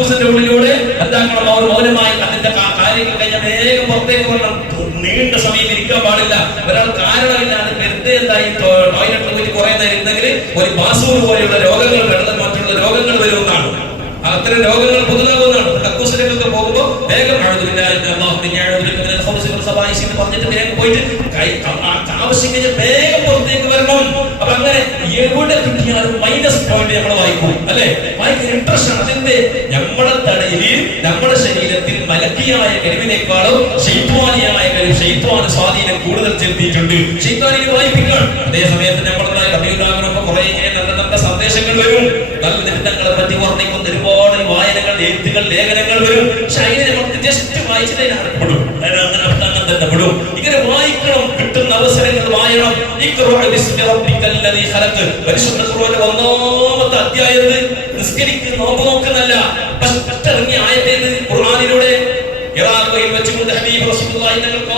കക്കൂസിന്റെ ഉള്ളിലൂടെ എന്താക്കണം അവർ മൗനമായി അതിന്റെ കാര്യങ്ങൾ കഴിഞ്ഞ വേഗം പുറത്തേക്ക് വരണം നീണ്ട സമയം ഇരിക്കാൻ പാടില്ല. ഒരാൾ കാരണമില്ലാതെ വെറുതെ എന്തായി ടോയ്ലറ്റിൽ പോയി കുറെ നേരം ഇരുന്നെങ്കിൽ ഒരു ബാസൂർ പോലെയുള്ള രോഗങ്ങൾ വെള്ളം മറ്റുള്ള രോഗങ്ങൾ വരുമെന്നാണ്. അത്തരം രോഗങ്ങൾ പുതുതാകുന്നതാണ് കക്കൂസിലേക്കൊക്കെ പോകുമ്പോൾ വേഗം പറഞ്ഞിട്ട് വേഗം പോയിട്ട് ആവശ്യം കഴിഞ്ഞ് വേഗം പുറത്തേക്ക് വരണം. അപ്പൊ അങ്ങനെ എവിടെ കിട്ടിയാലും മൈനസ് പോയിന്റ് നമ്മൾ വായിക്കും അല്ലെ? വായിക്കാൻ ഇൻട്രസ്റ്റ് ആണ്. അതിന്റെ നമ്മുടെ തടയിൽ നമ്മുടെ ശരീരത്തിൽ മലക്കിയായ കഴിവിനേക്കാളും ശൈത്വാനിയായ കഴിവ് ശൈത്വാന സ്വാധീനം കൂടുതൽ ചെലുത്തിയിട്ടുണ്ട്. ശൈത്വാനിയെ വായിപ്പിക്കണം അതേ സമയത്ത് നമ്മുടെ കവിയുണ്ടാകുന്നപ്പോ കുറെ നല്ല നല്ല സന്ദേശങ്ങൾ വരും. നല്ല നിമിത്തങ്ങളെ പറ്റി വർണിക്കുന്ന ഒരുപാട് വായനകൾ എഴുത്തുകൾ ലേഖനങ്ങൾ വരും. പക്ഷെ അതിനെ നമുക്ക് ജസ്റ്റ് വായിച്ചിട്ടേ നടക്കപ്പെടും അതിന് അങ്ങനെ അങ്ങനെ തന്നെ പെടും ഇങ്ങനെ വായിക്കണം കിട്ടുന്ന അവസരങ്ങൾ വായണം പരിശുദ്ധ ഖുർആന്റെ ഒന്നാമത്തെ അധ്യായത്തിൽ നിസ്കരിക്കുന്ന നോമ്പ് നോക്കുന്നല്ല ഇറങ്ങിയ ആയത്തേത് ഖുർആനിലൂടെ ഇറാഖയിൽ വെച്ചുകൊണ്ട് ഹബീബ് റസൂലുള്ളാഹി ഞങ്ങൾക്ക്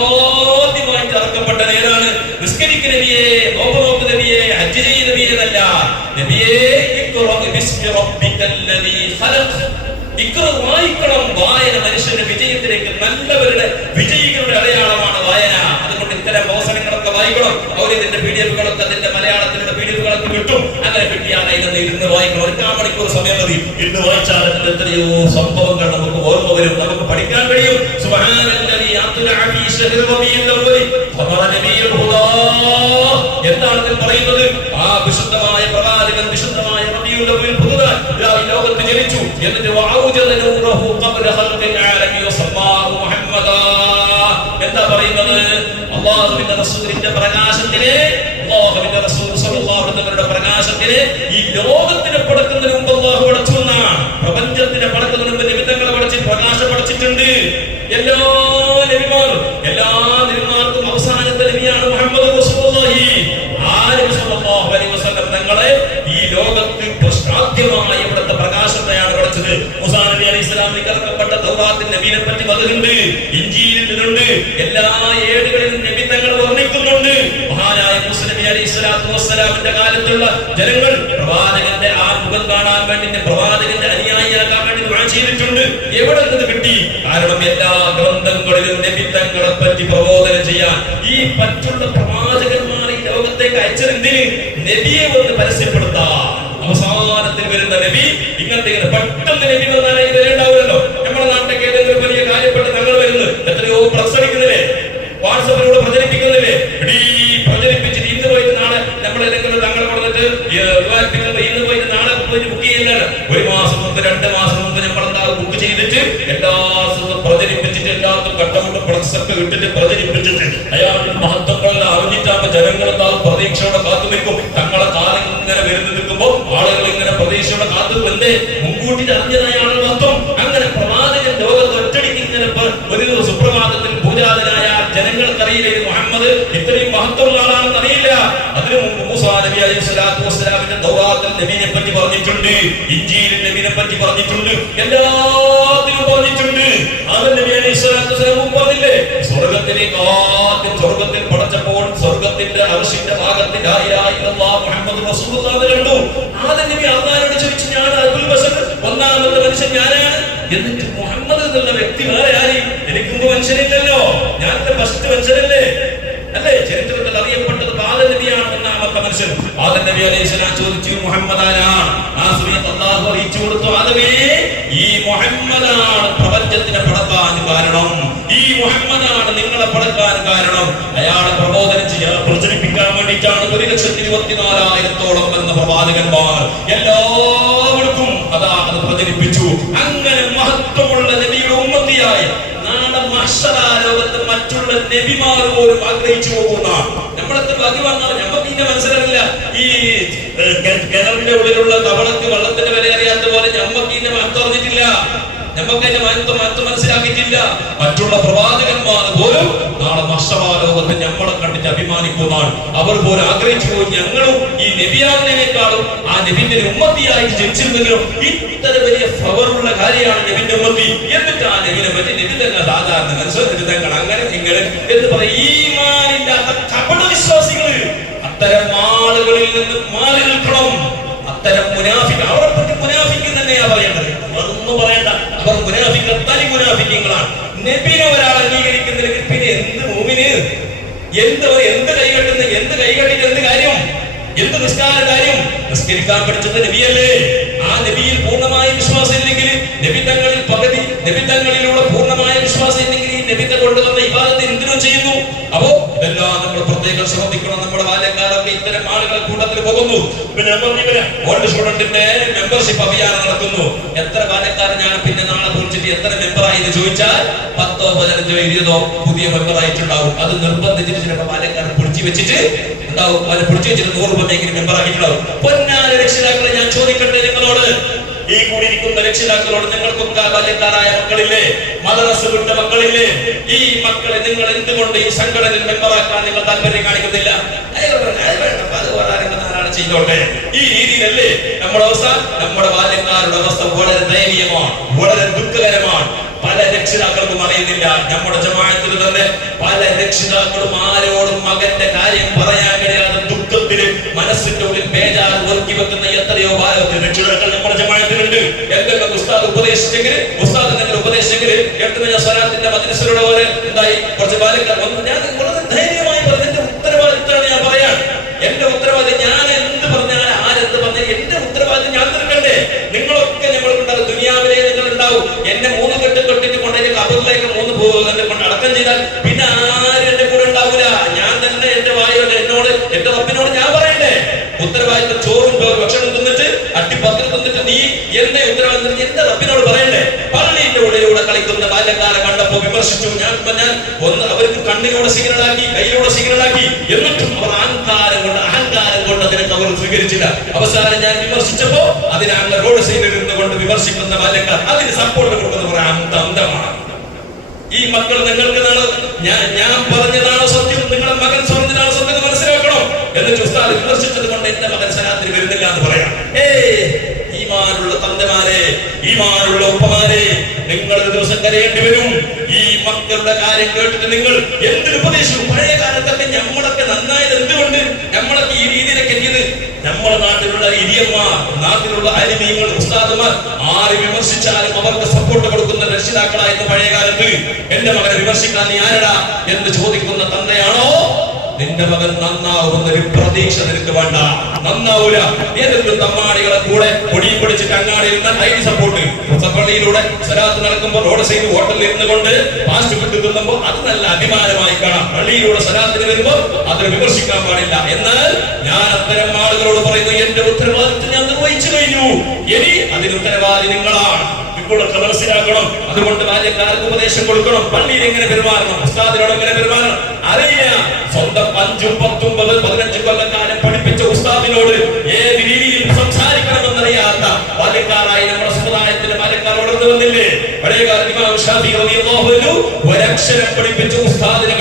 ആദ്യമായിട്ട് ഇറക്കപ്പെട്ട നേരാണ് നിസ്കരിക്ക് നബിയെ നോമ്പ് നോക്ക് നബിയെ ഹജ്ജ് ചെയ്യ നബിയെ എന്നല്ല നബിയെ ഖലഖ് ഇഖ്റ വായിക്കണം വായന മനുഷ്യന്റെ വിജയത്തിലേക്ക് നല്ലവരുടെ വിജയികളുടെ അടയാളമാണ് വായന. അതുകൊണ്ട് ഇത്തരം അവസരങ്ങളൊക്കെ വായിക്കണം. അവരിതിന്റെ പി ഡി എഫുകളൊക്കെ അതിന്റെ മലയാളത്തിലുള്ള പി ഡി എഫുകളൊക്കെ കിട്ടും. അങ്ങനെ കിട്ടിയാണ് ഇതെന്ന് ഇരുന്ന് വായിക്കണം. ഒരു മണിക്കൂർ സമയം മതി. ഇന്ന് വായിച്ചാൽ എത്രയോ സംഭവങ്ങൾ നമുക്ക് ഓർമ്മ വരും. നമുക്ക് പഠിക്കാൻ കഴിയും. എന്താണ് പറയുന്നത്? ആ വിശുദ്ധമായ പ്രവാചകൻ വിശുദ്ധമായ ഈ ലോകത്ത് ജനിച്ചു എന്നിട്ട് എന്താ പറയുന്നത്? അള്ളാഹുവിന്റെ റസൂലിന്റെ പ്രകാശത്തിനെ അല്ലാഹുവിന്റെ റസൂൽ വസല്ലമയുടെ പ്രകാശത്തിനെ ഈ ലോകത്തിനെ പടക്കുന്നതിന് മുമ്പ് അല്ലാഹു പടച്ചു എന്നാണ്. പ്രപഞ്ചത്തിനെ പടക്കുന്നതിന് മുമ്പ് നിമിത്തങ്ങളെ പടച്ച് പ്രകാശം പടച്ചിട്ടുണ്ട്. എല്ലാ നബിമാരും എല്ലാ പ്രകാശത്തെയാണ് പഠിച്ചത് മുസാ നബി അലൈഹി സ്വലാമിന് ഇറക്കപ്പെട്ട തൗറാത്തിൽ നബീനെ പറ്റി വകുന്നുണ്ട് ഇഞ്ചിയിൽ ഇതുണ്ട്. എല്ലാ ഏടുകളിലും നബി തങ്ങൾ വർണിക്കുന്നുണ്ട്. മഹാനായ മുസ്ലിം നബി അലൈഹി സ്വലാത്തു വസ്സലാമിന്റെ കാലത്തുള്ള ജനങ്ങൾ പ്രവാചകന്റെ ആ മുഖം കാണാൻ വേണ്ടി പ്രവാചകന്റെ അനുയായിയാക്കാൻ വേണ്ടി ദുആ ചെയ്തിട്ടുണ്ട്. എവിടെ നിന്ന് കിട്ടി? കാരണം എല്ലാ ഗ്രന്ഥങ്ങളിലും നബി തങ്ങളെ പറ്റി പ്രബോധനം ചെയ്യാൻ ഈ പറ്റുള്ള പ്രവാചകന്മാർ ഈ ലോകത്തേക്ക് അയച്ചതെന്തിന്? നബിയെ ഒന്ന് പരസ്യപ്പെടുത്താം അവസാനത്തിൽ വരുന്ന നബി ഇങ്ങനത്തെ ഇങ്ങനെ പെട്ടെന്ന് നബി വന്നാലേ ഇത് വരേണ്ടാവില്ലല്ലോ നമ്മുടെ നാട്ടിലേക്ക് ഏതെങ്കിലും വലിയ കാര്യപ്പെട്ട് ഞങ്ങൾ വരുന്നു. എത്രയോ പ്രസരിക്കുന്നില്ലേ വാട്സപ്പിലൂടെ പ്രചരിപ്പിക്കുന്നില്ലേ? ഇടീ പ്രചരിപ്പിച്ചിട്ട് ഇന്ന് പോയിട്ട് നാളെ നമ്മൾ ഏതെങ്കിലും തങ്ങൾ കൊടുത്തിട്ട് ഇന്ന് പോയിട്ട് നാളെ ബുക്ക് ചെയ്യുന്നതാണ്. ഒരു മാസം മുമ്പ് രണ്ട് മാസം മുമ്പ് നമ്മൾ എന്താ ബുക്ക് ചെയ്തിട്ട് എല്ലാ പ്രചരിപ്പിച്ചിട്ട് എല്ലാത്തും കട്ടമുട്ട് പ്രസക്തി വിട്ടിട്ട് പ്രചരിപ്പിച്ചിട്ട് സ്വലാത്തു വസ്സലാമിന്റെ ദൗറാത്തിൽ നബീനെ പറ്റി പറഞ്ഞിട്ടുണ്ട്. ഇഞ്ചിയിൽ നബീനെ പറ്റി പറഞ്ഞിട്ടുണ്ട്. എല്ലാത്തിലും പറഞ്ഞിട്ടുണ്ട്. അത് നബി അലൈഹി സ്വലാത്തു വസ്സലാമും പറഞ്ഞില്ലേ? സ്വർഗത്തിലേക്ക് ആദ്യം സ്വർഗത്തിൽ പടച്ചപ്പോൾ സ്വർഗത്തിന്റെ അർഷിന്റെ ഭാഗത്തിൽ മുഹമ്മദ് റസൂലുള്ളാഹി കണ്ടു. ആദ്യം നബി അള്ളാഹിനോട് ചോദിച്ചു ഞാൻ അബ്ദുൽ ബശർ ഒന്നാമത്തെ മനുഷ്യൻ ഞാനാണ്? എന്നിട്ട് മുഹമ്മദ് എന്നുള്ള വ്യക്തി വേറെ ആര്? എനിക്ക് മുമ്പ് മനുഷ്യനില്ലല്ലോ. ഞാൻ ഫസ്റ്റ് മനുഷ്യനല്ലേ? അല്ലേ? ചരിത്രത്തിൽ അറിയപ്പെട്ടത് ഒന്നാമത്തെ മനുഷ്യൻ നബി അലൈഹി ചോദിച്ചു മുഹമ്മദ് ആരാണ് ആ സമയത്ത് അള്ളാഹു ഈ മുഹമ്മദാണ് പ്രപഞ്ചത്തിനെ പടക്കാൻ കാരണം. ഈ മുഹമ്മദാണ് നിങ്ങളെ പടക്കാൻ കാരണം. അയാളെ പ്രബോധനം ചെയ്യാൻ പ്രചരിപ്പിക്കാൻ വേണ്ടിയിട്ടാണ് ഒരു ലക്ഷത്തി ഇരുപത്തിനാലായിരത്തോളം വരുന്ന പ്രവാചകന്മാർ എല്ലാവർക്കും അതാ അത് പ്രചരിപ്പിച്ചു. അങ്ങനെ മഹത്വമുള്ള നബിയുടെ ഉമ്മത്തിയായ നാളെ മഹ്ശറാ ലോകത്ത് മറ്റുള്ള നബിമാർ പോലും ആഗ്രഹിച്ചു പോകുന്ന നമ്മളെത്ര ബാക്കി വന്നാൽ ഞമ്മക്ക് ഇന്നെ മനസ്സിലാവില്ല. ഈ കിണറിന്റെ ഉള്ളിലുള്ള തവളക്ക് വെള്ളത്തിന്റെ വില അറിയാത്ത പോലെ ഞമ്മക്ക് ഇന്നെ മഹത്വം അറിഞ്ഞിട്ടില്ല നമുക്ക് അതിന്റെ മഹത്വം മനസ്സിലാക്കിയിട്ടില്ല. മറ്റുള്ള പ്രവാചകന്മാർ പോലും നാളെ മഹ്ശറാ ഞമ്മളെ കണ്ടിട്ട് അഭിമാനിക്കുന്നതാണ് അവർ പോലും ആഗ്രഹിച്ചു പോയി ഞങ്ങളും ഈ നബിയാകുന്നതിനേക്കാളും ആ നബിന്റെ ഉമ്മത്തിയായിട്ട് ജനിച്ചിരുന്നെങ്കിലും ഇത്ര വലിയ ഫവറുള്ള കാര്യമാണ് നബിന്റെ ഉമ്മത്തി. എന്നിട്ട് ആ നബിനെ പറ്റി നബി തന്നെ സാധാരണ മനുഷ്യർ തങ്ങൾ അങ്ങനെ നിങ്ങൾ എന്ന് പറയും. ഈമാനില്ലാത്ത അത്തരം ആളുകളിൽ നിന്ന് മാറി നിൽക്കണം. അത്തരം മുനാഫിക്ക് അവരെ പറ്റി മുനാഫിക്ക് തന്നെയാ പറയേണ്ടത്. ഒന്നും പറയണ്ട. അവർ മുനാഫിക്കൾ തനി മുനാഫിക്കങ്ങളാണ്. നബിനെ ഒരാൾ അംഗീകരിക്കുന്നില്ലെങ്കിൽ പിന്നെ എന്ത് മൂവിന് എന്ത് എന്ത് കൈകെട്ടുന്ന എന്ത് കൈകെട്ടിട്ട് എന്ത് കാര്യം? എന്ത് നിസ്കാര കാര്യം? നിസ്കരിക്കാൻ പഠിച്ചത് നബിയല്ലേ. ആ നബിയിൽ പൂർണമായ വിശ്വാസം ഇല്ലെങ്കിൽ നബി തങ്ങളിൽ പകുതി നബി പൂർണമായ വിശ്വാസം കൊണ്ടുവന്ന ഇബാദത്ത് എന്തിനും ചെയ്യുന്നു. അപ്പോ ഇതെല്ലാം നമ്മൾ പ്രത്യേകം ശ്രദ്ധിക്കണം. നമ്മുടെ ബാല്യക്കാരൊക്കെ ഇത്തരം ആളുകൾ കൂട്ടത്തിൽ പോകുന്നു. ഞാൻ പറഞ്ഞില്ലേ ഓൾഡ് സ്റ്റുഡന്റിന്റെ മെമ്പർഷിപ്പ് അഭിയാനം നടത്തുന്നു എത്ര ബാല്യക്കാരനാണ് പിന്നെ നാളെ കുറിച്ചിട്ട് എത്ര മെമ്പറായി എന്ന് ചോദിച്ചാൽ പത്തോ പതിനഞ്ചോ ഇരുപതോ പുതിയ മെമ്പർ ആയിട്ടുണ്ടാവും അത് നിർബന്ധിച്ചിട്ട് ചിലപ്പോൾ ബാല്യക്കാരൻ പിടിച്ചു വെച്ചിട്ട് ഉണ്ടാവും അവരെ പിടിച്ചു വെച്ചിട്ട് നൂറ് മെമ്പർ ആക്കിയിട്ടുണ്ടാവും പൊന്നാല രക്ഷിതാക്കളെ ഞാൻ ചോദിക്കട്ടെ നിങ്ങളോട്? ഈ കൂടിയിരിക്കുന്ന രക്ഷിതാക്കളോട് നിങ്ങൾക്കൊക്കെ ബാല്യക്കാരായ മക്കളില്ലേ? മദ്രസ് വിട്ട മക്കളില്ലേ? ഈ മക്കളെ നിങ്ങൾ എന്തുകൊണ്ട് ഈ സംഘടനയിൽ മെമ്പറാക്കാൻ നിങ്ങൾ താല്പര്യം കാണിക്കുന്നില്ല? ചെയ്തോട്ടെ. ഈ രീതിയിലല്ലേ നമ്മുടെ അവസ്ഥ നമ്മുടെ ബാല്യക്കാരുടെ അവസ്ഥ വളരെ ദയനീയമാണ് വളരെ ദുഃഖകരമാണ്. പല രക്ഷിതാക്കൾക്കും അറിയുന്നില്ല. നമ്മുടെ ജമാഅത്തിൽ തന്നെ പല രക്ഷിതാക്കളും ആരോടും മകന്റെ കാര്യം പറയാൻ കഴിയാതെ ദുഃഖത്തിന് മനസ്സിന്റെ ഉള്ളിൽ ബേജാറ് ഉറക്കി വെക്കുന്ന എത്രയോ ഭാരതത്തിൽ രക്ഷിതാക്കൾ നമ്മുടെ ജമാഅത്തിലുണ്ട്. എന്തെങ്കിലും ഉസ്താദ് ഉപദേശിച്ചെങ്കിൽ ഉസ്താദ് എന്തെങ്കിലും ഉപദേശിച്ചെങ്കിൽ എട്ടുന്ന ഞാൻ സ്വരാത്തിന്റെ മദ്രസയുടെ പോലെ എന്തായി? കുറച്ച് ബാലിക്കാർ ഒന്ന് ഞാൻ വളരെ ധൈര്യമായി പറഞ്ഞു എന്റെ ഉത്തരവാദിത്തമാണ് ഞാൻ പറയാൻ. എന്റെ ഉത്തരവാദിത്തം ഞാൻ എന്ത് പറഞ്ഞാൽ ആരെന്ത് പറഞ്ഞാൽ എന്റെ ഉത്തരവാദിത്തം ഞാൻ തീർക്കണ്ടേ. നിങ്ങളൊക്കെ നമ്മൾക്കുണ്ടാകും ദുനിയാവിലെ നിങ്ങൾ ഉണ്ടാവും എന്നെ മൂന്ന് കെട്ട് തൊട്ടിട്ട് കൊണ്ട് കബറിലേക്ക് മൂന്ന് കൊണ്ട് അടക്കം ചെയ്താൽ പിന്നെ ആരും എന്റെ കൂടെ ഉണ്ടാവില്ല ഞാൻ തന്നെ എന്റെ വായോട് എന്നോട് എന്റെ റബ്ബിനോട് ഞാൻ പറയണ്ടേ ഉത്തരവാദിത്തം ചോറും ചോ- ഭക്ഷണം തിന്നിട്ട് അട്ടിപ്പത്രം തിന്നിട്ട് നീ എന്നെ ഉത്തരവാദിത്തം എന്റെ റബ്ബിനോട് പറയണ്ടേ? പള്ളിന്റെ ഉള്ളിലൂടെ കളിക്കുന്ന ബാല്യക്കാരെ കണ്ടപ്പോ വിമർശിച്ചു. ഞാൻ ഞാൻ ഒന്ന് അവർക്ക് കണ്ണിലൂടെ സിഗ്നലാക്കി കയ്യിലൂടെ സിഗ്നലാക്കി. എന്നിട്ടും അവർ അഹങ്കാരം കൊണ്ട് അഹങ്കാരം കൊണ്ട് അതിനൊക്കെ അവർ സ്വീകരിച്ചില്ല. അവസാനം ഞാൻ വിമർശിച്ചപ്പോ അതിനാണ് റോഡ് സൈഡിൽ നിന്ന് കൊണ്ട് വിമർശിക്കുന്ന ബാല്യക്കാർ അതിന് സപ്പോർട്ട് കൊടുക്കുന്ന അന്ത അന്തമാണ്. ഈ മക്കൾ നിങ്ങൾക്ക് ഞാൻ ഞാൻ പറഞ്ഞതാണോ സത്യം? നിങ്ങളുടെ മകൻ പറഞ്ഞതാണോ സത്യം എന്നിട്ട് ഉസ്താദ് വിമർശിച്ചത് കൊണ്ട് എന്റെ മകൻ സനാത്തിന് വരുന്നില്ല എന്ന് പറയാം. ഏ ഈമാനുള്ള തന്തമാരെ ഈമാനുള്ള ഉപ്പമാരെ നിങ്ങൾ ഒരു ദിവസം കരയേണ്ടി വരും. ഈ മക്കളുടെ കാര്യം കേട്ടിട്ട് നിങ്ങൾ എന്തൊരു ഉപദേശവും? പഴയ കാലത്തൊക്കെ നമ്മളൊക്കെ നന്നായത് എന്തുകൊണ്ട്? നമ്മളൊക്കെ ഈ രീതിയിലൊക്കെ എത്തിയത് നമ്മുടെ നാട്ടിലുള്ള ഇരിയന്മാർ നാട്ടിലുള്ള അരിമീങ്ങൾ ഉസ്താദുമാർ ആര് വിമർശിച്ചാലും അവർക്ക് സപ്പോർട്ട് കൊടുക്കുന്ന രക്ഷിതാക്കളായിരുന്നു പഴയ കാലത്ത്. എന്റെ മകനെ വിമർശിക്കാൻ നീ ആരടാ? എന്ന് ചോദിക്കുന്ന തന്തയാണോ? നിന്റെ മകൻ ഒരു പ്രതീക്ഷ നിനക്ക് വേണ്ട. നന്നാവൂല. ഏതെങ്കിലും തമ്മാടികളെ കൂടെ പൊടിയും പിടിച്ചിട്ട് അങ്ങാടിയിൽ ലൈവ് സപ്പോർട്ട് പള്ളിയിലൂടെ സ്വരാത്ത് നടക്കുമ്പോൾ റോഡ് സൈഡ് ഹോട്ടലിൽ ഇരുന്നു കൊണ്ട് ഫാസ്റ്റ് ഫുഡ് തിന്നുമ്പോൾ അത് നല്ല അഭിമാനമായി കാണാം. പള്ളിയിലൂടെ സ്വരാത്തിന് വരുമ്പോൾ അതിനെ വിമർശിക്കാൻ പാടില്ല. എന്നാൽ ഞാൻ അത്തരം ആളുകളോട് പറയുന്നു എന്റെ ഉത്തരവാദിത്വം ഞാൻ നിർവഹിച്ചു കഴിഞ്ഞു. ഇനി അതിന് ഉത്തരവാദി നിങ്ങളാണ്. ഇപ്പോഴൊക്കെ മനസ്സിലാക്കണം. അതുകൊണ്ട് ബാല്യക്കാർക്ക് ഉപദേശം കൊടുക്കണം. പള്ളിയിൽ എങ്ങനെ പെരുമാറണം? ഉസ്താദിനോട് എങ്ങനെ പെരുമാറണം? അറിയില്ല. സ്വന്തം അഞ്ചും പത്തും പത് പതിനഞ്ചും കൊല്ലക്കാരെ പഠിപ്പിച്ച ഉസ്താദിനോട് ഏത് രീതിയിൽ സംസാരിക്കണമെന്നറിയാത്ത ബാല്യക്കാരായി നമ്മുടെ സമുദായത്തിന്റെ ബാല്യക്കാർ വളർന്നു വന്നില്ലേ? അൻഹു ഒരക്ഷരം പഠിപ്പിച്ച ഉസ്താദിനെ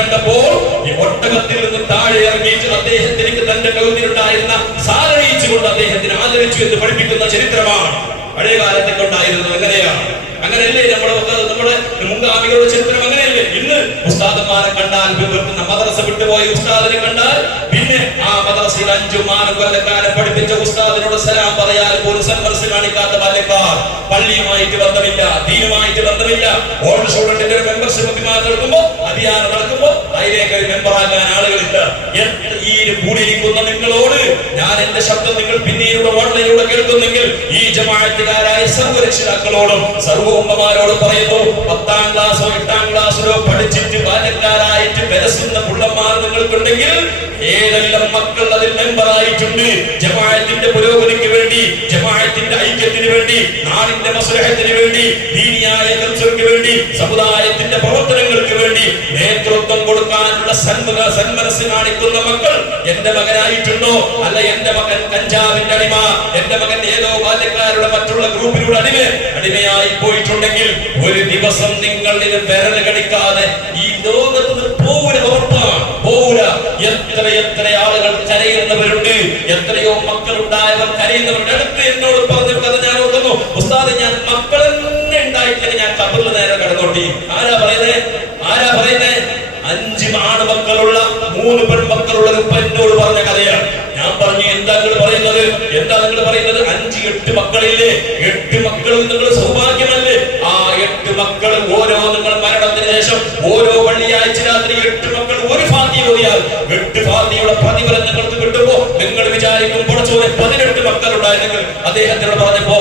അദ്ദേഹത്തിന് എന്ന് പഠിപ്പിക്കുന്ന ചരിത്രമാണ്. പഴയ കാലത്തൊക്കെ ഉണ്ടായിരുന്നു എങ്ങനെയാണ് അങ്ങനെയല്ലേ നമ്മുടെ നമ്മുടെ മുൻഗാമികളുടെ ചരിത്രം അങ്ങനെയല്ലേ? ഇന്ന് ഉസ്താദന്മാരെ കണ്ടാൽ വെറുക്കുന്ന മദ്രസ വിട്ടുപോയ ഉസ്താദിനെ കണ്ടാൽ പിന്നെ ആ മദ്രസയിൽ അഞ്ചു ആറും കൊല്ലക്കാരെ പഠിപ്പിച്ച ഉസ്താദിനോട് സലാം പറയാൻ പോലും സന്മനസ് കാണിക്കാത്ത ബാല്യക്കാർ. പള്ളിയുമായിട്ട് ബന്ധമില്ല ദീനുമായിട്ട് ബന്ധമില്ല. ഓൾഡ് സ്റ്റുഡന്റിന്റെ മെമ്പർഷിപ്പ് അഭിമാനം നടക്കുമ്പോ അഭിയാനം നടക്കുമ്പോ അതിലേക്ക് ഒരു മെമ്പറാകാൻ ആളുകളില്ല. ഈ കൂടിയിരിക്കുന്ന നിങ്ങളോട് ഞാൻ എന്റെ ശബ്ദം നിങ്ങൾ പിന്നീട് ഓൺലൈനിലൂടെ കേൾക്കുന്നെങ്കിൽ ഈ ജമാഅത്തുകാരായ സർവരക്ഷിതാക്കളോടും സർവോമ്മമാരോടും പറയുന്നു പത്താം ക്ലാസ്സോ എട്ടാം ക്ലാസ്സിലോ പഠിച്ചിട്ട് ബാല്യക്കാരായിട്ട് വിലസുന്ന പുള്ളന്മാർ നിങ്ങൾക്കുണ്ടെങ്കിൽ ഏതെല്ലാം മക്കൾ അതിൽ മെമ്പറായിട്ടുണ്ട് ജമാഅത്തിന്റെ പുരോഗതിക്ക് വേണ്ടി ജമാഅത്തിന്റെ ഐക്യത്തിന് വേണ്ടി നാടിന്റെ മസ്ലഹത്തിന് വേണ്ടി ദീനിയായ കൾച്ചർക്ക് വേണ്ടി സമുദായത്തിന്റെ പ്രവർത്തനങ്ങൾക്ക് വേണ്ടി നേതൃത്വം കൊടുക്കാനുള്ള സന്മത സന്മനസ് കാണിക്കുന്ന മക്കൾ എന്റെ മകനായിട്ടുണ്ടോ? അല്ല എന്റെ മകൻ കഞ്ചാവിന്റെ അടിമ എന്റെ മകൻ ഏതോ ബാല്യക്കാരുടെ മറ്റുള്ള ഗ്രൂപ്പിലൂടെ അടിമ അടിമയായി പോയിട്ടുണ്ടെങ്കിൽ ഒരു ദിവസം നിങ്ങൾ ഇത് വിരൽ കടിക്കാതെ ഈ ലോകത്ത് നിന്ന് പോവില്ല ഉറപ്പാണ് എത്ര എത്ര ആളുകൾ കരയുന്നവരുണ്ട്. എത്രയോ മക്കളുണ്ടായവർ കരയുന്നവരുടെ അടുത്ത് എന്നോട് പറഞ്ഞ കഥ ഞാൻ ഓർക്കുന്നു ഉസ്താദ് ഞാൻ മക്കൾ തന്നെ ഞാൻ കബറിൽ നേരെ കിടന്നോട്ടി ആരാ പറയുന്നേ? ആരാ പറയുന്നേ? അഞ്ച് ആണുമക്കളുള്ള മൂന്ന് പെൺമക്കളുള്ള ഒരു എന്നോട് പറഞ്ഞ കഥയാണ്. ഞാൻ പറഞ്ഞു എന്താ നിങ്ങൾ പറയുന്നത്? എന്താ നിങ്ങൾ പറയുന്നത്? അഞ്ച് എട്ട് മക്കളില്ലേ? എട്ട് മക്കളും നിങ്ങൾ സൗഭാഗ്യമല്ലേ? ആ എട്ട് മക്കൾ ഓരോ നിങ്ങൾ മരണത്തിന് ശേഷം ഓരോ വെള്ളിയാഴ്ച രാത്രി എട്ട് മക്കൾ ഒരു ഫാത്തി ഓടിയാൽ എട്ട് ഫാത്തിയുടെ പ്രതിഫലം നിങ്ങൾക്ക് കിട്ടുമ്പോ നിങ്ങൾ വിചാരിക്കും പതിനെട്ട് അദ്ദേഹത്തിനോട് പറഞ്ഞപ്പോ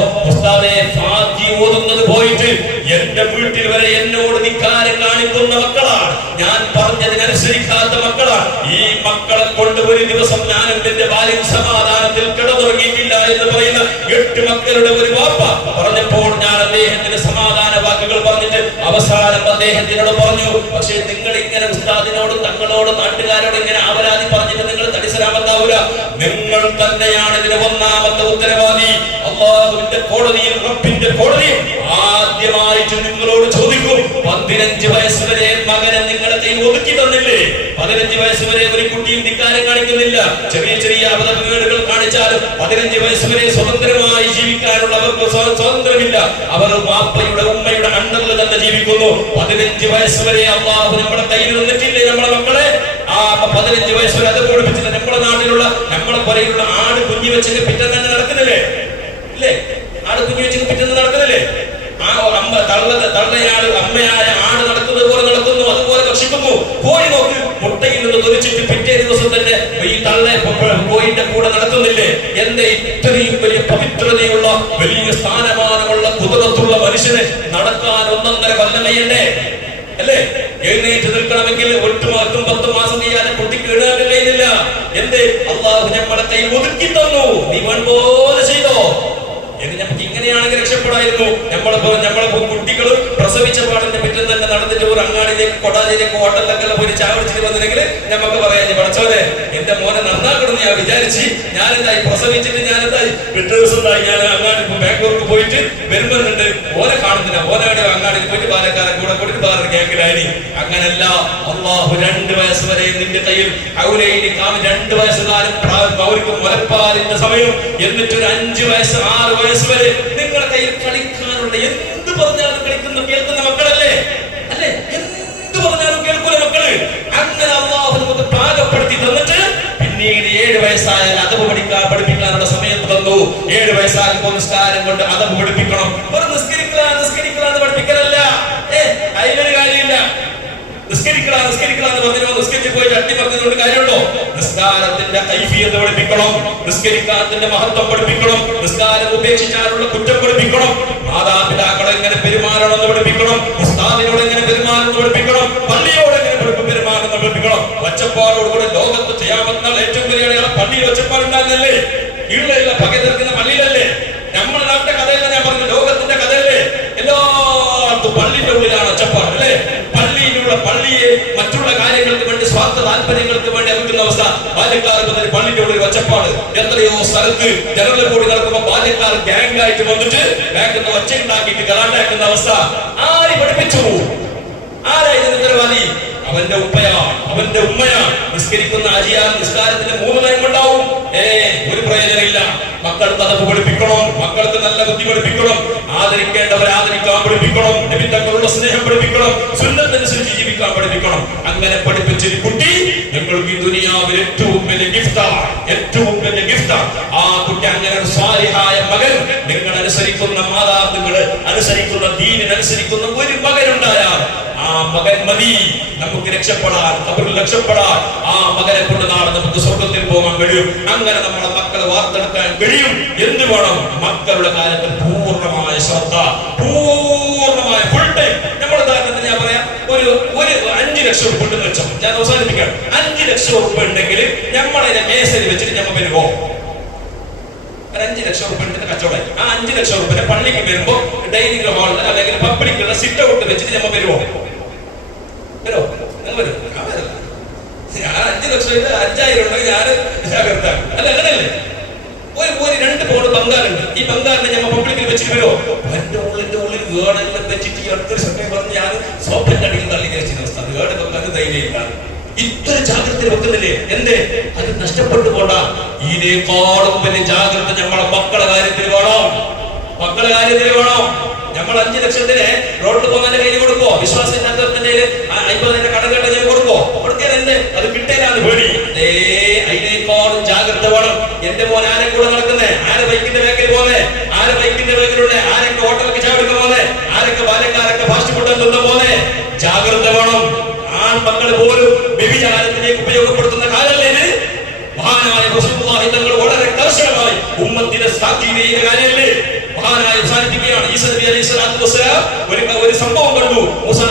ഓതുന്നത് പോയിട്ട് എന്റെ വീട്ടിൽ വരെ എന്നോട് നിക്കാരം കാണിക്കുന്ന മക്കളാണ്. ഞാൻ പറഞ്ഞതിനനുസരിക്കാത്ത മക്കളാണ്. ഈ മക്കളെ കൊണ്ട് ഒരു ദിവസം ഞാൻ എന്റെ ഭാര്യ സമാധാനത്തിൽ കിടന്നുറങ്ങിയിട്ടില്ല എന്ന് പറയുന്ന എട്ട് മക്കളുടെ ഒരു വാപ്പ പറഞ്ഞപ്പോൾ ഞാൻ അദ്ദേഹത്തിന് സമാധാന വാക്കുകൾ പറഞ്ഞിട്ട് അവസാനം അദ്ദേഹത്തിനോട് പറഞ്ഞു പക്ഷേ നിങ്ങൾ ഇങ്ങനെ ഉസ്താദിനോട് തങ്ങളോട് നാട്ടുകാരോട് ഇങ്ങനെ അവരാതി പറഞ്ഞിട്ട് നിങ്ങൾ തടിസലാമത്താവൂല നിങ്ങൾ തന്നെയാണ് ഇതിന് ഒന്നാമത്തെ ഉത്തരവാദി. അള്ളാഹുവിന്റെ കോടതിയിൽ റബ്ബിന്റെ കോടതിയിൽ ആദ്യമായിട്ട് നിങ്ങളോട് ചോദിക്കും പതിനഞ്ച് വയസ്സ് വരെ മകനെ നിങ്ങളെ കയ്യിൽ ഒതുക്കി തന്നില്ലേ? പതിനഞ്ച് വയസ്സ് വരെ ഒരു കുട്ടിയും ധിക്കാരം കാണിക്കുന്നില്ല. ചെറിയ ചെറിയ അബദ്ധങ്ങൾ കാണിച്ചാലും പതിനഞ്ച് വയസ്സ് വരെ സ്വതന്ത്രമായി ജീവിക്കാനുള്ള അവർക്ക് സ്വ- സ്വാതന്ത്ര്യമില്ല അവർ വാപ്പയുടെ ഉമ്മയുടെ അണ്ടറിൽ തന്നെ ജീവിക്കുന്നു. പതിനഞ്ച് വയസ്സ് വരെ അള്ളാഹു നമ്മുടെ കയ്യിൽ നിന്നിട്ടില്ലേ നമ്മളെ മക്കളെ? ആ പതിനഞ്ച് വയസ്സ് വരെ അത് പഠിപ്പിച്ചില്ല നമ്മുടെ നാട്ടിലുള്ള നമ്മളെ പോലെയുള്ള ആട് കുഞ്ഞി വെച്ചിട്ട് പിറ്റം തന്നെ നടക്കുന്നില്ലേ? ഇല്ലേ? ആട് കുഞ്ഞി വെച്ചിട്ട് പിറ്റം നടക്കുന്നില്ലേ? ആ അമ്മ തള്ള തള്ളയാട് അമ്മയായ ആട് നടക്കുന്നത് പോലെ നടക്കുന്നു. അതുപോലെ ഭക്ഷിക്കുന്നു. കോഴി നോക്ക്. മുട്ടയിൽ നിന്ന് തൊലിച്ചിട്ട് പിറ്റേ ദിവസം തന്നെ ഈ തള്ള കോയിന്റെ കൂടെ നടക്കുന്നില്ലേ എന്റെ ഇത്രയും വലിയ പവിത്രതയുള്ള വലിയ സ്ഥാനമാനമുള്ള കുതിരത്തുള്ള മനുഷ്യന് നടക്കാൻ ഒന്നൊന്നര കൊല്ലമയല്ലേ അല്ലേ? എഴുന്നേറ്റ് നിൽക്കണമെങ്കിൽ ഒട്ടു എട്ടും പത്ത് മാസം ചെയ്യാതെ കുട്ടിക്ക് എഴുതാൻ കഴിയുന്നില്ല അള്ളാഹു നമ്മളെ കൈ ഒതുക്കി തന്നു. നീ വേണ്ട പോലെ ചെയ്തോ? എന്ന് നമുക്ക് ഇങ്ങനെയാണെങ്കിൽ രക്ഷപ്പെടായിരുന്നു. നമ്മളിപ്പോ നമ്മളിപ്പോ കുട്ടികൾ പ്രസവിച്ച പാടിന്റെ പിറ്റേ തന്നെ നടന്നിട്ട് ഒരു അങ്ങാടിയിലേക്ക് കൊടാലിയിലേക്ക് ഹോട്ടലിലൊക്കെ പോയി ചായ കുടിച്ചിട്ട് വന്നില്ലെങ്കിൽ നമുക്ക് പറയാം പഠിച്ചോലെ എന്റെ മോനെ നന്നാക്കണം ഞാൻ വിചാരിച്ച് ഞാനെന്തായി? പ്രസവിച്ചിട്ട് ഞാനെന്തായി? പിറ്റേ ദിവസം ഞാൻ അങ്ങാടി ബാംഗ്ലൂർക്ക് പോയിട്ട് വരുമ്പോഴുണ്ട് ഓനെ കാണുന്നില്ല. ഓനെ അവിടെ അങ്ങാടിയിൽ പോയിട്ട് പാലക്കാരെ കൂടെ കൂടി വേറെ കേക്കിലായി അങ്ങനല്ല. അള്ളാഹു രണ്ട് വയസ്സ് വരെ നിന്റെ കയ്യിൽ ഔലയിനി കാമി രണ്ട് വയസ്സുകാരൻ അവർക്ക് മുലപ്പാലിന്റെ സമയം. എന്നിട്ട് ഒരു അഞ്ച് വയസ്സ് ആറ് വയസ്സ് വരെ നിങ്ങളുടെ കയ്യിൽ കളിക്കാനുള്ള എന്ത് പറഞ്ഞാലും കളിക്കുന്ന കേൾക്കുന്ന മക്കളല്ലേ? അല്ലേ? എന്ത് പറഞ്ഞാലും കേൾക്കൂല മക്കൾ? അങ്ങനെ അള്ളാഹു നമുക്ക് പാകപ്പെടുത്തി തന്നിട്ട് പിന്നീട് ഏഴ് വയസ്സായാൽ അതവ് പഠിക്കാൻ പഠിപ്പിക്കാനുള്ള സമയത്ത് വന്നു. ഏഴ് വയസ്സാകുമ്പോൾ നിസ്കാരം കൊണ്ട് അതവ് പഠിപ്പിക്കണം. ഒരു നിസ്കരിക്കലാ നിസ്കരിക്കലാന്ന് പഠിപ്പിക്കലല്ല. ഏ അതിലൊരു കാര്യമില്ല. നിസ്കരിക്കലാ നിസ്കരിക്കലാന്ന് പറഞ്ഞു? നിസ്കരിച്ച് പോയിട്ട് അട്ടി പറഞ്ഞതുകൊണ്ട് കാര്യമുണ്ടോ? നിസ്കാരത്തിന്റെ കൈഫിയത പഠിപ്പിക്കണം നിസ്കരിക്കാത്തിന്റെ മഹത്വം പഠിപ്പിക്കണം നിസ്കാരം ഉപേക്ഷിച്ചാലുള്ള കുറ്റം പഠിപ്പിക്കണം മാതാപിതാക്കൾ എങ്ങനെ പെരുമാറണം എന്ന് പഠിപ്പിക്കണം ഉസ്താദിനോട് എങ്ങനെ പെരുമാറണം എന്ന് പഠിപ്പിക്കണം പള്ളിയോട് എങ്ങനെ പെരുമാറണം എന്ന് പഠിപ്പിക്കണം. ഒച്ചപ്പാടോടുകൂടെ ലോകത്ത് ചെയ്യാമെന്നാൽ ഏറ്റവും വലിയ പള്ളിയിൽ ഒച്ചപ്പാടുണ്ടാകുന്നല്ലേ ഇള്ള പക തീർക്കുന്ന പള്ളിയിലല്ലേ? നമ്മുടെ നാട്ടിലെ കഥയല്ല ഞാൻ പറഞ്ഞു ലോകത്തിന്റെ കഥയല്ലേ? എല്ലായിടത്തും പള്ളിയുടെ ഉള്ളിലാണ് ഒച്ചപ്പാട് അല്ലേ? പള്ളിയിലുള്ള പള്ളിയെ മറ്റുള്ള കാര്യങ്ങൾക്ക് വേണ്ടി സ്വാർത്ഥ താല്പര്യങ്ങൾക്ക് വേണ്ടി വെക്കുന്ന അവസ്ഥ ബാല്യക്കാർ മുതൽ പള്ളിന്റെ ഉള്ളിൽ ഒച്ചപ്പാട്. എത്രയോ സ്ഥലത്ത് ജനറൽ കൂടി നടക്കുമ്പോൾ ബാല്യക്കാർ ആയിട്ട് വന്നിട്ട് ബാക്കുന്ന ഒച്ച ഉണ്ടാക്കിയിട്ട് ഗലാണ്ടാക്കുന്ന അവസ്ഥ ആര് പഠിപ്പിച്ചു? ആരാ ഇതിന് ഉത്തരവാദി? അവന്റെ ഉപ്പയാ അവന്റെ ഉമ്മയാ. നിസ്കരിക്കുന്ന അരിയാ നിസ്കാരത്തിന്റെ മൂന്ന് നയം ഉണ്ടാവും. ഒരു പ്രയോജനമില്ല. മക്കൾക്ക് അത് പഠിപ്പിക്കണം. മക്കൾക്ക് നല്ല ബുദ്ധി പഠിപ്പിക്കണം. ആദരിക്കേണ്ടവരെ ആദരിക്കാൻ പഠിപ്പിക്കണം. നിമിത്തങ്ങളുള്ള സ്നേഹം പഠിപ്പിക്കണം. സുന്നത്തനുസരിച്ച് ജീവിക്കാൻ പഠിപ്പിക്കണം. അങ്ങനെ പഠിപ്പിച്ചൊരു കുട്ടി ദുനിയാവിൽ ഏറ്റവും വലിയ ഗിഫ്റ്റാണ് ഏറ്റവും വലിയ ഗിഫ്റ്റാണ് ആ കുട്ടി അങ്ങനെ ഒരു മകൻ നിങ്ങൾ അനുസരിക്കുന്ന മാതാപിതാക്കൾ അനുസരിക്കുന്ന ദീനിനനുസരിക്കുന്ന ഒരു മകനുണ്ടായാൽ ആ മകൻ മതി. നമുക്ക് രക്ഷപ്പെടാൻ അവരിൽ രക്ഷപ്പെടാൻ ആ മകനെ കൊണ്ട് നാളെ നമുക്ക് സ്വർഗത്തിൽ പോകാൻ കഴിയും. അങ്ങനെ നമ്മളെ മക്കളെ വാർത്തെടുക്കാൻ കഴിയും. എന്ത് വേണം? മക്കളുടെ കാര്യത്തിൽ പൂർണമായ ശ്രദ്ധ പൂർണമായ ഫുൾ ടൈം നമ്മുടെ ഉദാഹരണത്തിന് ഞാൻ പറയാം ഒരു ഒരു അഞ്ച് ലക്ഷം ഉറുപ്പ് ഉണ്ടെന്ന് വെച്ചോ. ഞാൻ അവസാനിപ്പിക്കാം. അഞ്ച് ലക്ഷം ഉറുപ്പ് ഉണ്ടെങ്കിൽ നമ്മളെ മേശയിൽ വെച്ചിട്ട് നമ്മൾ വരുമോ ഒരു അഞ്ച് ലക്ഷം റുപ്യ ഉണ്ടെന്ന് കച്ചവടം. ആ അഞ്ച് ലക്ഷം റുപ്യ പള്ളിക്ക് വരുമ്പോ ഡൈനിങ് ഹാളിൽ അല്ലെങ്കിൽ പബ്ലിക്കുള്ള സിറ്റ് ഔട്ട് വെച്ചിട്ട് നമ്മൾ വരുമോ വരുമോ നിങ്ങൾ വരും ഞാൻ വരില്ല ഞാൻ അഞ്ച് ലക്ഷം അഞ്ചായിരം ഉണ്ടെങ്കിൽ ഞാൻ ജാഗ്രത. അല്ല അങ്ങനല്ലേ? ഒരു ഒരു രണ്ട് പോണ് ബംഗാളുണ്ട്. ഈ ബംഗാളിനെ നമ്മൾ പബ്ലിക്കിൽ വെച്ചിട്ട് വരുമോ എന്റെ ഉള്ളിന്റെ വേടെല്ലാം തെറ്റിട്ട് അടുത്തൊരു സമയം പറഞ്ഞ് ഞാൻ സോപ്പിന്റെ അടിയിൽ തള്ളി കഴിച്ചിരുന്ന അവസ്ഥ. നമുക്ക് ധൈര്യം ഇത്ര ജാഗ്രത വെക്കുന്നില്ലേ? എന്തേ? അത് നഷ്ടപ്പെട്ടു പോണ്ട. ഇതിനേക്കാളും വലിയ ജാഗ്രത നമ്മളെ മക്കളെ കാര്യത്തിൽ വേണം. മക്കളെ കാര്യത്തിൽ വേണം. നമ്മൾ അഞ്ചു ലക്ഷത്തിന് റോഡിൽ പോകുന്നതിന്റെ കയ്യിൽ കൊടുക്കോ വിശ്വാസം ഇല്ലാത്തവരുടെ അമ്പതിന്റെ കടം കേട്ട ഞാൻ കൊടുക്കോ കൊടുക്കാൻ എന്ത്? അത് കിട്ടേലാണ് പേടി അതേ അതിനേക്കാളും ജാഗ്രത വേണം. എന്റെ മോൻ ആരെ കൂടെ നടക്കുന്നേ? ആരെ ബൈക്കിന്റെ ബാക്കിൽ പോലെ ആരെ ബൈക്കിന്റെ വേഗത്തിലുള്ള ആരൊക്കെ ഹോട്ടലൊക്കെ ചാടുന്ന പോലെ ആരൊക്കെ ബാലക്കാരൊക്കെ ഫാസ്റ്റ് ഫുഡ് എത്തുന്ന പോലെ ജാഗ്രത വേണം ആൺ മക്കൾ പോലും വ്യഭിചാരത്തിലേക്ക് ഉപയോഗപ്പെടുത്തുന്ന കാലല്ലേ ഇത് മഹാനായ റസൂലുള്ളാഹി തങ്ങൾ വളരെ കർശനമായി ഉമ്മത്തിനെ താക്കീത് ചെയ്ത കാര്യമല്ലേ മഹാനായ അവസാനിപ്പിക്കുകയാണ് ഈസാ നബി അലൈഹി സ്വലാത്തു വസ്സലാം ഒരു ഒരു സംഭവം കണ്ടു മൂസാ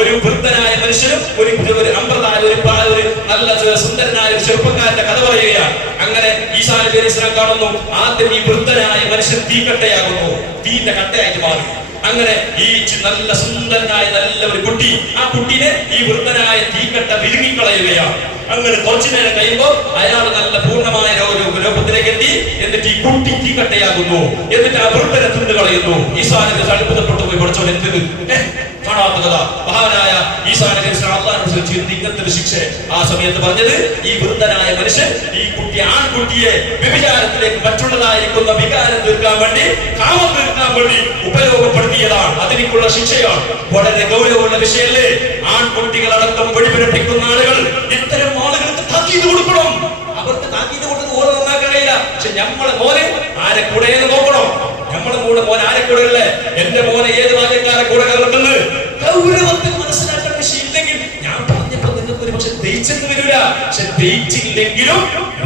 ഒരു വൃദ്ധനായ മനുഷ്യനും ഒരു ഒരു ഒരു ഒരു നല്ല സുന്ദരനായ ഒരു ചെറുപ്പക്കാരന്റെ കഥ പറയുകയാണ്. അങ്ങനെ ഈസാ കാണുന്നു? ആദ്യം ഈ വൃദ്ധനായ മനുഷ്യൻ തീക്കട്ടയാകുന്നു. തീന്റെ കട്ടയായിട്ട് മാറി. അങ്ങനെ ഈ നല്ല സുന്ദരനായ നല്ല ഒരു കുട്ടി. ആ കുട്ടിനെ ഈ വൃദ്ധനായ തീക്കട്ട വിഴുങ്ങിക്കളയുകയാണ്. അങ്ങനെ കുറച്ചു നേരം കഴിയുമ്പോൾ അയാൾ നല്ല പൂർണമായ രൂപത്തിലേക്ക് എത്തി എന്നിട്ട് ഈ കുട്ടി തീക്കട്ടയാകുന്നു. എന്നിട്ട് ആ വൃദ്ധനെ ഈ കളയുന്നു ഈസാനബി അത്ഭുതപ്പെട്ടു പോയി പഠിച്ചോ എന്ത് കാണാത്ത മഹാനായ ഈ ഈസാനബി ഇങ്ങനത്തെ ഒരു ശിക്ഷ. ആ സമയത്ത് പറഞ്ഞത് ഈ വൃദ്ധനായ മനുഷ്യൻ ഈ കുട്ടി ആൺകുട്ടിയെ വ്യഭിചാരത്തിലേക്ക് മറ്റുള്ളതായിരിക്കുന്ന വികാരം തീർക്കാൻ വേണ്ടി കാമം തീർക്കാൻ വേണ്ടി ഉപയോഗപ്പെടുത്തിയതാണ്. അതിനുള്ള ശിക്ഷയാണ്. വളരെ ഗൗരവമുള്ള വിഷയല്ലേ ആൺകുട്ടികളടക്കം വെടിപിടിപ്പിക്കുന്ന ആളുകൾ ഇത്തരം ആളുകൾക്ക് താക്കീത് കൊടുക്കണം. അവർക്ക് താക്കീത് കൊടുത്ത് ഓരോ നന്നാക്കാൻ പക്ഷെ നമ്മളെ മോനെ ആരെ കൂടെ നോക്കണം? നമ്മളെ കൂടെ മോൻ ആരെ കൂടെ ഉള്ളേ എന്റെ മോനെ ഏത് വരില്ല പക്ഷെ തേച്ചില്ലെങ്കിലും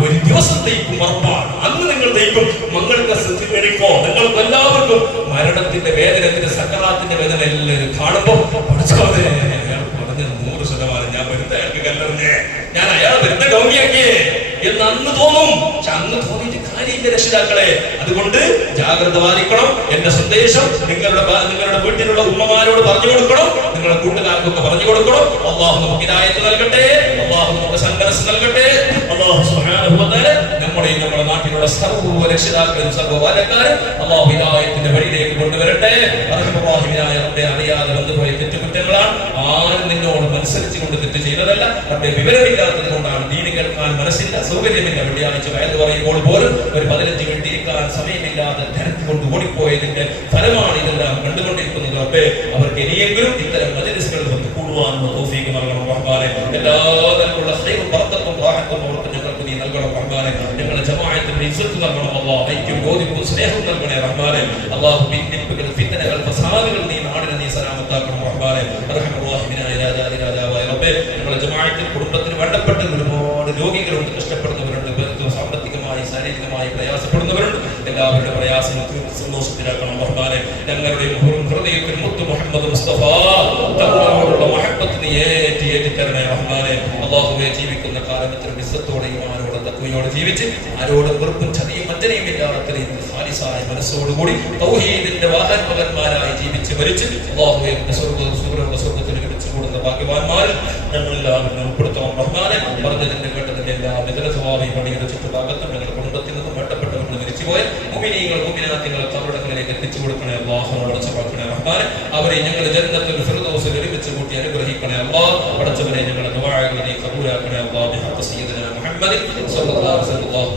ഒരു ദിവസം തേക്കും ഉറപ്പാണ്. അന്ന് നിങ്ങൾ ദയിക്കും മങ്ങൾക്ക് ശ്രദ്ധിക്കോ നിങ്ങൾക്ക് എല്ലാവർക്കും മരണത്തിന്റെ വേദനത്തിന്റെ സക്കറാത്തിന്റെ വേദന എല്ലാവരും കാണുമ്പോ പഠിച്ചോതെ അയാൾ പറഞ്ഞ നൂറ് ശതമാനം. ഞാൻ വരുന്ന അയാൾക്ക് കല്ലെറിഞ്ഞേ. ഞാൻ അയാൾ വരുന്ന ഗൗരിയാക്കിയേ എന്ന് അന്ന് തോന്നും. പക്ഷെ അന്ന് തോന്നിയിട്ട് രക്ഷിതാക്കളെ. അതുകൊണ്ട് ജാഗ്രത പാലിക്കണം. എന്റെ സന്ദേശം നിങ്ങളുടെ നിങ്ങളുടെ വീട്ടിലുള്ള ഉമ്മമാരോട് പറഞ്ഞു കൊടുക്കണം. നിങ്ങളുടെ കൂട്ടുകാർക്കൊക്കെ പറഞ്ഞു കൊടുക്കണം. അള്ളാഹു നമുക്ക് ഇതായത് നൽകട്ടെ. അള്ളാഹു നമുക്ക് സന്മനസ് നൽകട്ടെ. അള്ളാഹു നമ്മുടെയും നമ്മുടെ നാട്ടിലുള്ള സർവ രക്ഷിതാക്കളും സർവ ബാലക്കാരും അള്ളാഹു ഹിദായത്തിന്റെ വഴിയിലേക്ക് കൊണ്ടുവരട്ടെ. അറിയാതെ വന്നുപോയ തെറ്റുകുറ്റങ്ങളാണ് ആരും നിന്നോട് മത്സരിച്ചു കൊണ്ട് തെറ്റ് ചെയ്തതല്ല നമ്മുടെ വിവരമില്ലാത്തത് കൊണ്ടാണ് ദീനി കേൾക്കാൻ മനസ്സില്ല സൗകര്യമില്ല വെള്ളിയാഴ്ച വയൽ പറയുമ്പോൾ പോലും ഒരു പതിനഞ്ച് മിനിറ്റ് സമയമില്ലാതെ തിരക്ക് കൊണ്ട് ഓടിപ്പോയതിന്റെ ഫലമാണ് ഇതെല്ലാം കണ്ടുകൊണ്ടിരിക്കുന്നത്. അപ്പേ അവർക്ക് ഇനിയെങ്കിലും ഇത്തരം മജലിസുകൾ വന്ന് കൂടുവാനുള്ള തോഫീക്ക് നൽകണം റഹ്മാനെ. എല്ലാ തരത്തിലുള്ള ഹൈറും ബർക്കത്തും റാഹത്തും അവർക്ക് ഞങ്ങൾക്ക് നീ നൽകണം റഹ്മാനെ. ഞങ്ങളുടെ ജമാഅത്തിന്റെ ഇസ്സത്ത് നൽകണം അല്ലാഹ്. ഐക്യം ബോധിപ്പും സ്നേഹം നൽകണേ റഹ്മാനെ. അല്ലാഹു ഭിന്നിപ്പുകൾ ഫിത്തനകൾ ഫസാദുകൾ നീ നാടിനെ നീ സലാമത്താക്കണം റഹ്മാനെ. രാജാവായ ഞങ്ങളുടെ ജമാഅത്തിൽ കുടുംബത്തിന് വേണ്ടപ്പെട്ട ഒരുപാട് രോഗികളുണ്ട് കഷ്ടപ്പെടുന്നവരുണ്ട് സാമ്പത്തികമായി ശാരീരികമായി പ്രയാസപ്പെടുന്നവരുണ്ട്. എല്ലാവരുടെ പ്രയാസങ്ങൾ തീർത്ത് സന്തോഷത്തിലാക്കണം റഹ്മാനെ ഞങ്ങളുടെ ഹൃദയത്തിൽ മുത്തു മുഹമ്മദ് മുസ്തഫ തങ്ങളോടുള്ള മഹത്വത്തിന് ഏറ്റി ഏറ്റി തരണേ റഹ്മാനെ അള്ളാഹുവെ ജീവിക്കുന്ന കാലത്തിൽ വിശ്വത്തോടെയും ആരോടും തത്വയോടെ ജീവിച്ച് ആരോടും വെറുപ്പും ചതിയും വഞ്ചനയും ഇല്ലാത്ത സാലിസായ മനസ്സോടുകൂടി തൗഹീദിന്റെ വാഹനമകന്മാരായി ജീവിച്ച് മരിച്ച് അള്ളാഹുവെ സ്വർഗ സ്വർഗ സ്വർഗത്തിൽ ഭാഗ്യവാന്മാർ ഞങ്ങളെല്ലാവരും ഉൾപ്പെടുത്തണം. റഹ്മാനെ പറഞ്ഞതിന്റെ കേട്ടതിന്റെ എല്ലാ വിതര സ്വഭാവം പണിയുടെ ചുറ്റുഭാഗത്തും ഞങ്ങളുടെ കുടുംബത്തിൽ നിന്നും വേണ്ടപ്പെട്ടവരുടെ മരിച്ചുപോയ മുമിനീങ്ങൾ മുമിനാത്തിങ്ങൾ കബറിടങ്ങളിലേക്ക് എത്തിച്ചു കൊടുക്കണേ അള്ളാഹുനോട് അടച്ചുപാക്കണേ റഹ്മാനെ. അവരെ ഞങ്ങളുടെ ജന്മത്തിൽ ഫിറദോസിൽ ഒരുമിച്ച് കൂട്ടി അനുഗ്രഹിക്കണേ അള്ളാഹ്. പടച്ചവരെ ഞങ്ങളുടെ നീ കബൂലാക്കണേ അള്ളാഹ്. മുഹമ്മദ് സ്വല്ലല്ലാഹു അലൈഹി വസല്ലം.